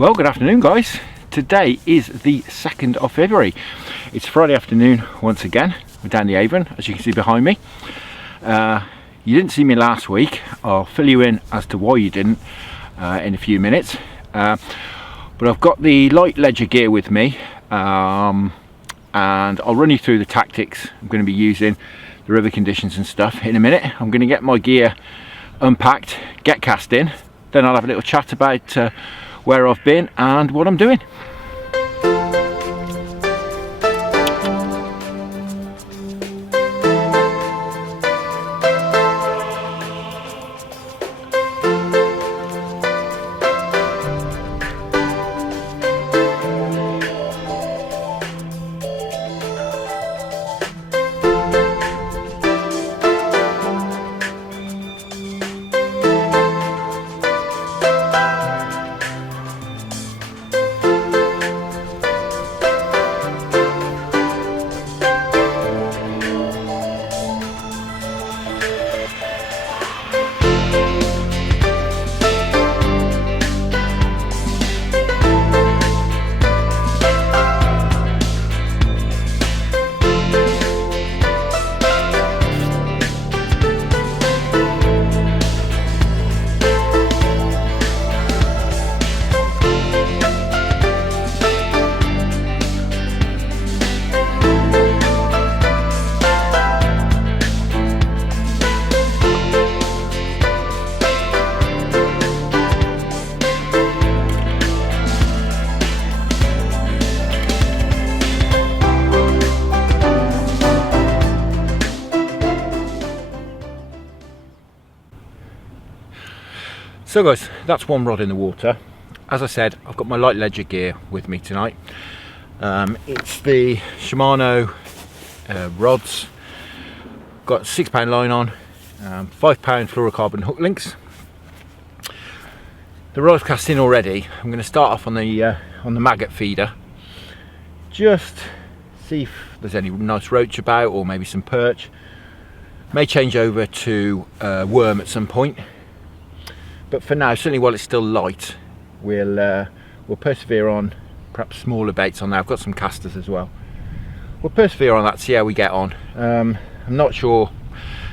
Well, good afternoon guys. Today is the 2nd of February. It's Friday afternoon once again. We're down the Avon, as you can see behind me. You didn't see me last week. I'll fill you in as to why you didn't in a few minutes. But I've got the light ledger gear with me, and I'll run you through the tactics I'm going to be using, the river conditions and stuff in a minute. I'm going to get my gear unpacked, get cast in, then I'll have a little chat about where I've been and what I'm doing. So guys, that's one rod in the water. As I said, I've got my light ledger gear with me tonight. It's the Shimano rods. Got £6 line on, £5 fluorocarbon hook links. The rod I've cast in already. I'm going to start off on the maggot feeder. Just see if there's any nice roach about, or maybe some perch. May change over to worm at some point. But for now, certainly while it's still light, we'll persevere on perhaps smaller baits on there. I've got some casters as well. We'll persevere on that, see how we get on. I'm not sure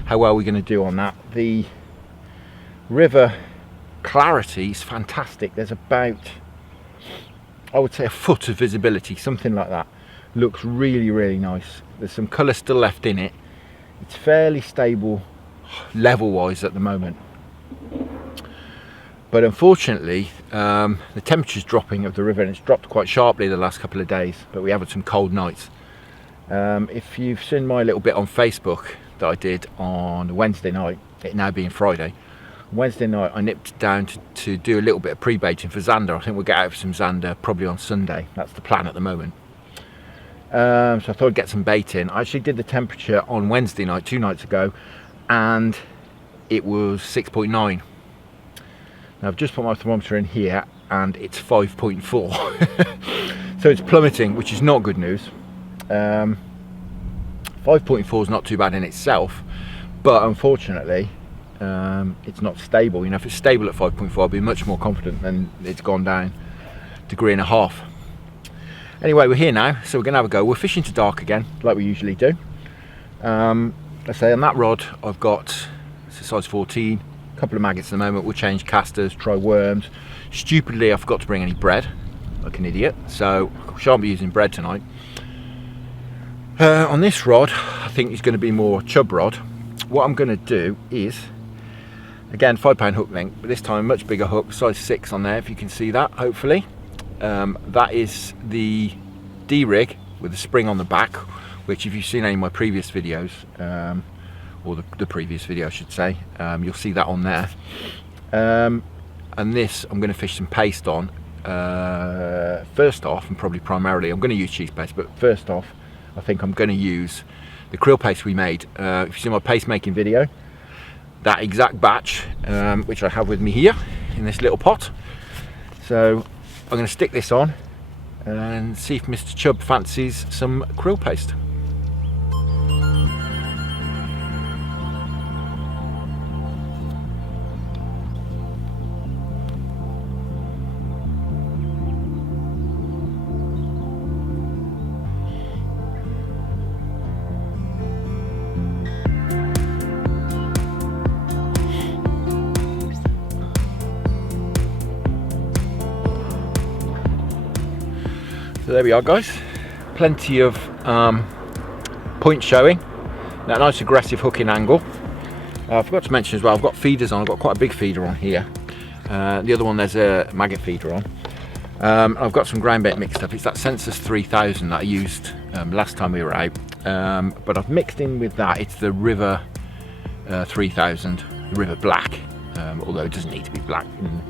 how well we're going to do on that. The river clarity is fantastic. There's about, I would say, a foot of visibility, something like that. Looks really, really nice. There's some colour still left in it. It's fairly stable level-wise at the moment. But unfortunately, the temperature's dropping of the river, and it's dropped quite sharply the last couple of days, but we have had some cold nights. If you've seen my little bit on Facebook that I did on Wednesday night, it now being Friday, Wednesday night I nipped down to do a little bit of pre-baiting for zander. I think we'll get out for some zander probably on Sunday. That's the plan at the moment. So I thought I'd get some bait in. I actually did the temperature on Wednesday night, 2 nights ago, and it was 6.9. Now I've just put my thermometer in here and it's 5.4. So it's plummeting, which is not good news. 5.4 is not too bad in itself, but unfortunately it's not stable. You know, if it's stable at 5.4, I'll be much more confident than it's gone down a degree and a half. Anyway, we're here now, so we're gonna have a go. We're fishing to dark again, like we usually do. Let's say on that rod I've got, it's a size 14. Couple of maggots at the moment. We'll change casters, try worms. Stupidly, I forgot to bring any bread, like an idiot, so I shan't be using bread tonight. On this rod, I think it's going to be more chub rod. What I'm going to do is, again, £5 hook link, but this time a much bigger hook, size 6 on there, if you can see that, hopefully. That is the D-rig with the spring on the back, which if you've seen any of my previous videos, or the previous video I should say, you'll see that on there. And this I'm going to fish some paste on. First off, and probably primarily, I'm going to use cheese paste, but first off I think I'm going to use the krill paste we made. If you see my paste making video, that exact batch, which I have with me here in this little pot. So I'm going to stick this on and see if Mr. Chub fancies some krill paste. So there we are, guys. Plenty of point showing. That nice aggressive hooking angle. I forgot to mention as well, I've got feeders on. I've got quite a big feeder on here. The other one, there's a maggot feeder on. I've got some ground bait mixed up. It's that Census 3000 that I used last time we were out. But I've mixed in with that. It's the River 3000, the River Black. Although it doesn't need to be black in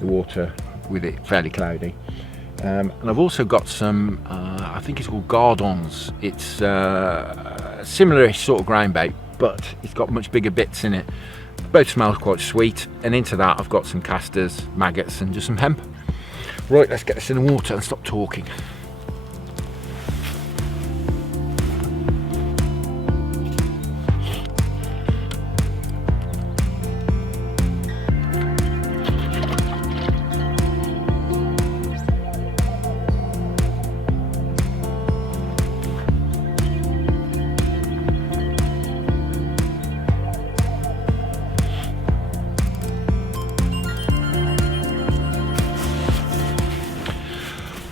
the water with it fairly cloudy. And I've also got some, I think it's called Gardons. It's a similar sort of ground bait, but it's got much bigger bits in it. Both smell quite sweet, and into that I've got some casters, maggots and just some hemp. Right, let's get this in the water and stop talking.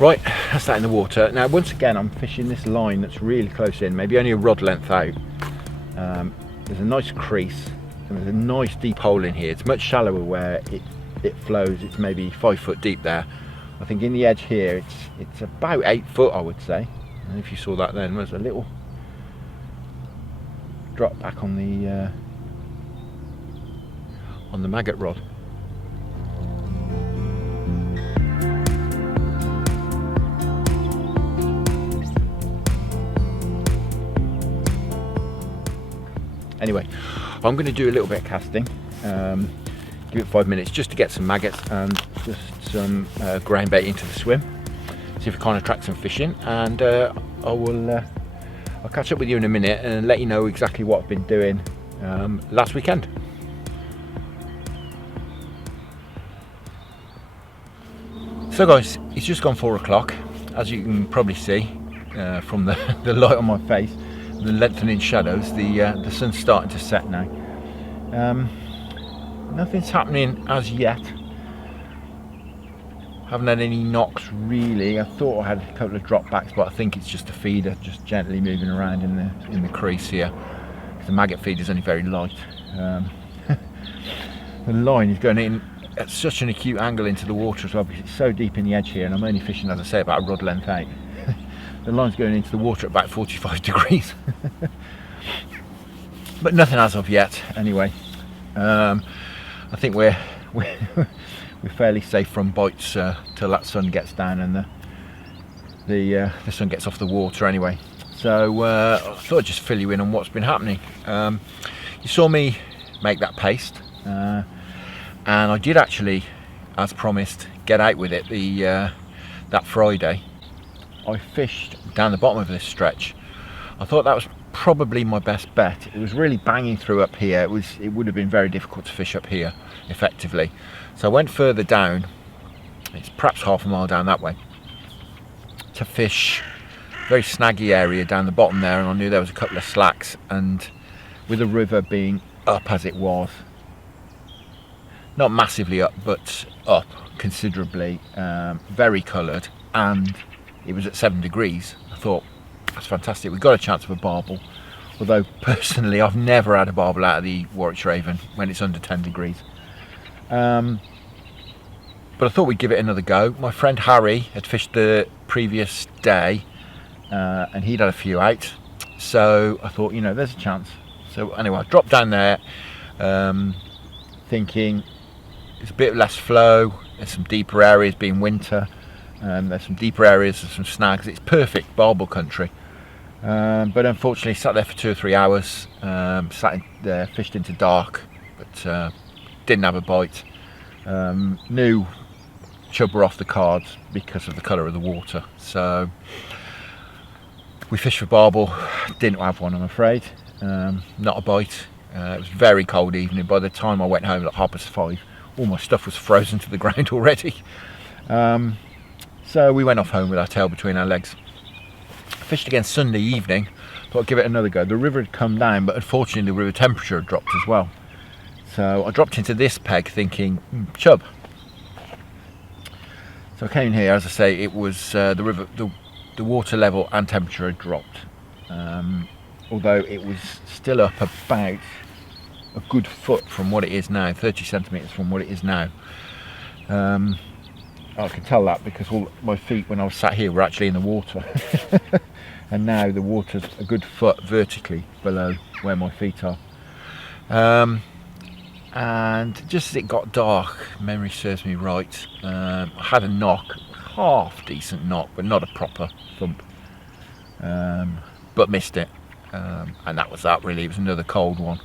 Right, that's that in the water. Now once again I'm fishing this line that's really close in, maybe only a rod length out. There's a nice crease and there's a nice deep hole in here. It's much shallower where it flows. It's maybe 5 foot deep there. I think in the edge here it's about 8 foot, I would say. And if you saw that then, there's a little drop back on the maggot rod. Anyway, I'm going to do a little bit of casting, give it 5 minutes just to get some maggots and just some ground bait into the swim, see if we can't attract some fish in, and I'll catch up with you in a minute and let you know exactly what I've been doing last weekend. So guys, it's just gone 4 o'clock, as you can probably see from the light on my face. The lengthening shadows, the sun's starting to set now. Nothing's happening as yet. Haven't had any knocks really. I thought I had a couple of drop backs, but I think it's just a feeder just gently moving around in the crease here. The maggot feeder is only very light. The line is going in at such an acute angle into the water as well, because it's so deep in the edge here, and I'm only fishing, as I say, about a rod length out. The line's going into the water at about 45 degrees. But nothing as of yet anyway. I think we're fairly safe from bites till that sun gets down and the sun gets off the water anyway. So I thought I'd just fill you in on what's been happening. You saw me make that paste, and I did actually, as promised, get out with it that Friday. I fished down the bottom of this stretch. I thought that was probably my best bet. It was really banging through up here. It would have been very difficult to fish up here effectively. So I went further down, it's perhaps half a mile down that way, to fish a very snaggy area down the bottom there, and I knew there was a couple of slacks, and with the river being up as it was, not massively up, but up considerably, very coloured, and it was at 7 degrees. I thought, that's fantastic, we've got a chance of a barbel. Although personally I've never had a barbel out of the Warwickshire Avon when it's under 10 degrees. But I thought we'd give it another go. My friend Harry had fished the previous day and he'd had a few out. So I thought, you know, there's a chance. So anyway, I dropped down there thinking it's a bit less flow, there's some deeper areas being winter. There's some deeper areas and some snags. It's perfect barbel country, but unfortunately sat there for 2 or 3 hours, sat in there, fished into dark, but didn't have a bite. Knew chub were off the cards because of the colour of the water, so we fished for barbel, didn't have one, I'm afraid. Not a bite. It was a very cold evening. By the time I went home at 5:30, all my stuff was frozen to the ground already. So we went off home with our tail between our legs. Fished again Sunday evening, thought I'd give it another go. The river had come down, but unfortunately the river temperature had dropped as well. So I dropped into this peg thinking, chub. So I came in here, as I say, it was the water level and temperature had dropped, although it was still up about a good foot from what it is now, 30 centimetres from what it is now. I can tell that because all my feet when I was sat here were actually in the water and now the water's a good foot vertically below where my feet are. And just as it got dark, memory serves me right, I had a knock, half decent knock but not a proper thump, but missed it, and that was that really. It was another cold one.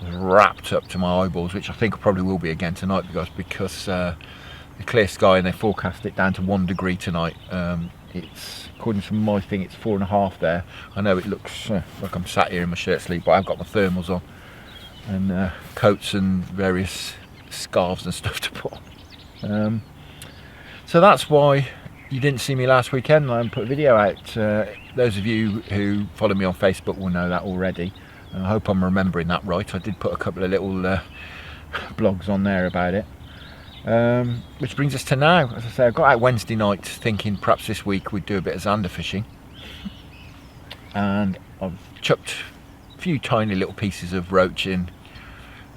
I was wrapped up to my eyeballs, which I think I probably will be again tonight because the clear sky, and they forecast it down to 1 degree tonight. It's, according to my thing, it's 4.5 there. I know it looks like I'm sat here in my shirt sleeve, but I've got my thermals on and coats and various scarves and stuff to put on. So that's why you didn't see me last weekend. I put a video out. Those of you who follow me on Facebook will know that already. I hope I'm remembering that right. I did put a couple of little blogs on there about it. Which brings us to now. As I say, I got out Wednesday night thinking perhaps this week we'd do a bit of zander fishing, and I've chucked a few tiny little pieces of roach in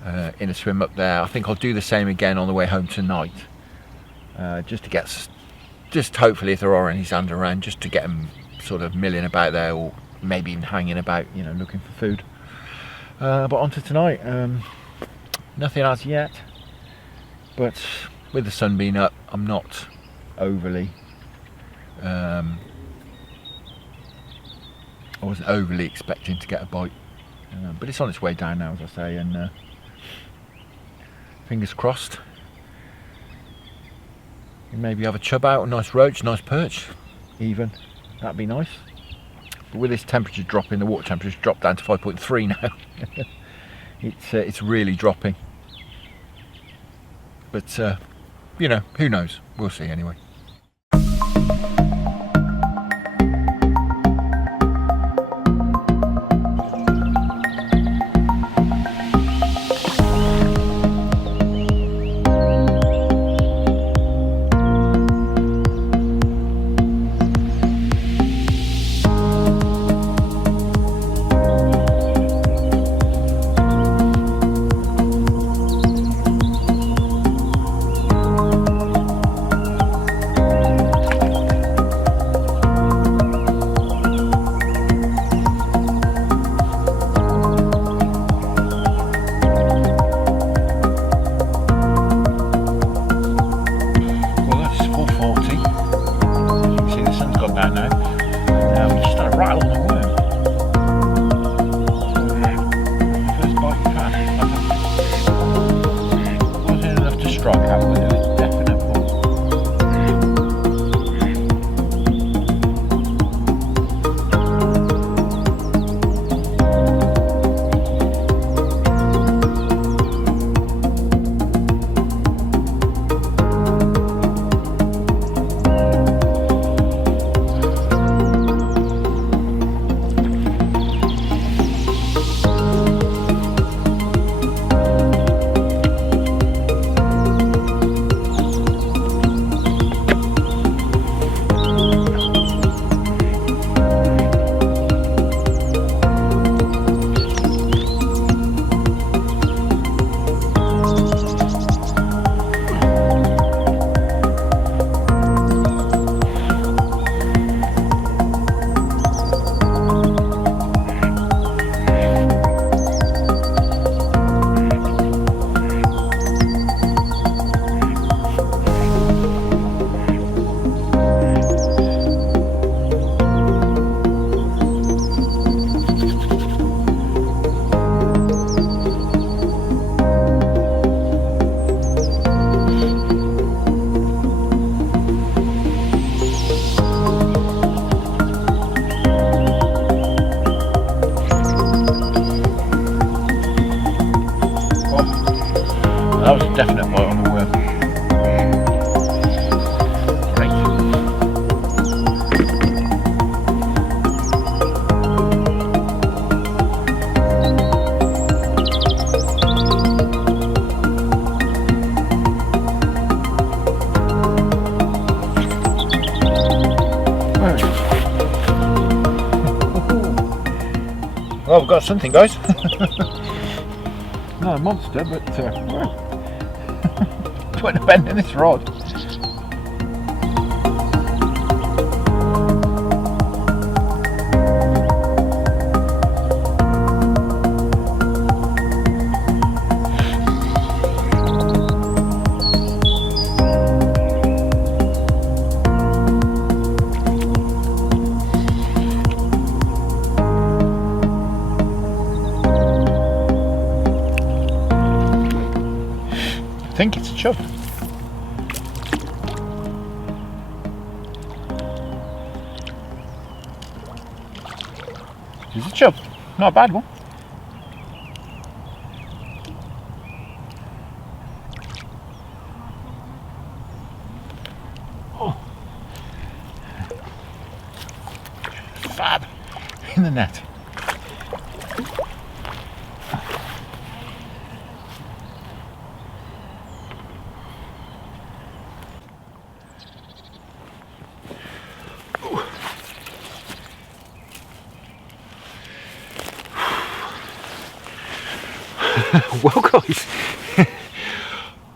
a swim up there. I think I'll do the same again on the way home tonight, just to get, just hopefully if there are any zander around, just to get them sort of milling about there, or maybe even hanging about, you know, looking for food. But on to tonight. Nothing as yet. But with the sun being up, I'm not overly, I wasn't overly expecting to get a bite, but it's on its way down now, as I say, and fingers crossed. We maybe have a chub out, a nice roach, nice perch, even. That'd be nice. But with this temperature dropping, the water temperature's dropped down to 5.3 now. It's really dropping. But, you know, who knows? We'll see anyway. Well, we've got something, guys. Not a monster, but well, putting a bend in this rod. I think it's a chub. It's a chub, not a bad one. Oh, fab in the net.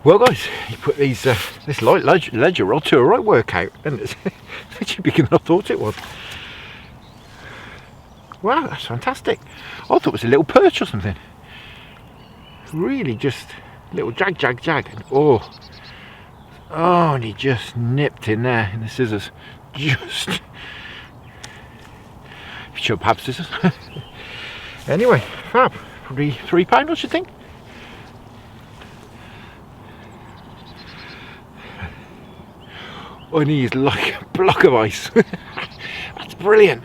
Well guys, you put these this light ledger rod to a right workout, and it's actually bigger than I thought it was. Wow, that's fantastic. I thought it was a little perch or something. Really just a little jag, and and he just nipped in there in the scissors. Just should have scissors. Anyway, fab. Probably £3 I should think. And he's like a block of ice. That's brilliant.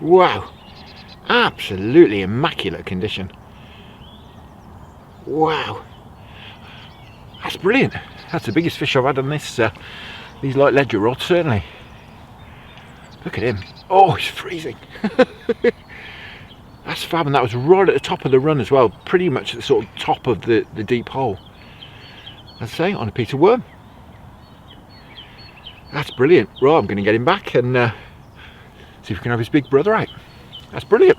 Wow, absolutely immaculate condition. Wow, that's brilliant. That's the biggest fish I've had on this these light ledger rods, certainly. Look at him. Oh, he's freezing. That's fab, and that was right at the top of the run as well, pretty much at the sort of top of the deep hole. I'd say on a piece of worm. That's brilliant. Right, I'm going to get him back and see if we can have his big brother out. That's brilliant.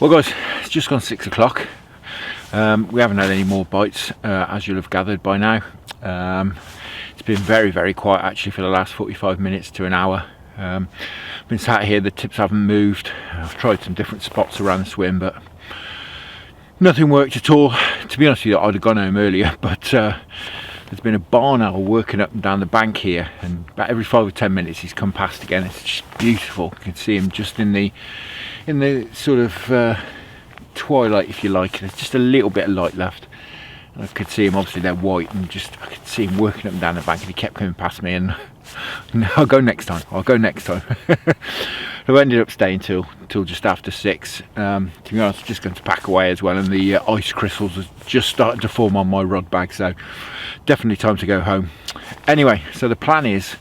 Well guys, it's just gone 6 o'clock. We haven't had any more bites, as you'll have gathered by now. It's been very, very quiet actually for the last 45 minutes to an hour. Been sat here, the tips haven't moved. I've tried some different spots around the swim, but nothing worked at all. To be honest with you, I'd have gone home earlier, but there's been a barn owl working up and down the bank here, and about every 5 or 10 minutes he's come past again. It's just beautiful. You can see him just in the sort of twilight, if you like. There's just a little bit of light left. I could see him, obviously they're white, and just I could see him working up and down the bank, and he kept coming past me, and no, I'll go next time. So I ended up staying till just after 6. To be honest, I'm just going to pack away as well, and the ice crystals are just starting to form on my rod bag, so definitely time to go home. Anyway, so the plan is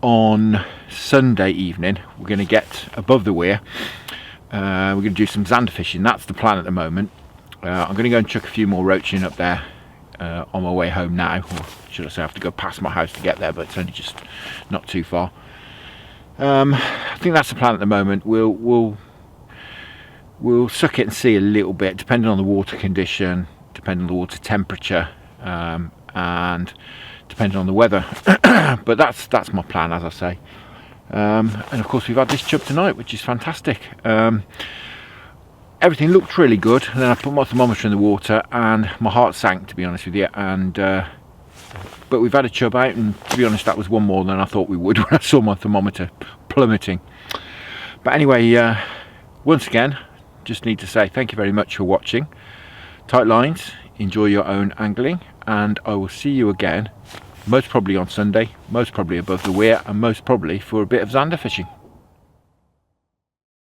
on Sunday evening we're going to get above the weir. We're going to do some zander fishing. That's the plan at the moment. I'm going to go and chuck a few more roach in up there on my way home now, or should I say I have to go past my house to get there, but it's only just not too far. I think that's the plan at the moment. We'll suck it and see a little bit, depending on the water condition, depending on the water temperature, and depending on the weather. But that's my plan, as I say. And of course we've had this chub tonight, which is fantastic. Everything looked really good, and then I put my thermometer in the water and my heart sank, to be honest with you. And but we've had a chub out, and to be honest that was one more than I thought we would when I saw my thermometer plummeting. But anyway, once again, just need to say thank you very much for watching. Tight lines, enjoy your own angling, and I will see you again most probably on Sunday, most probably above the weir, and most probably for a bit of zander fishing.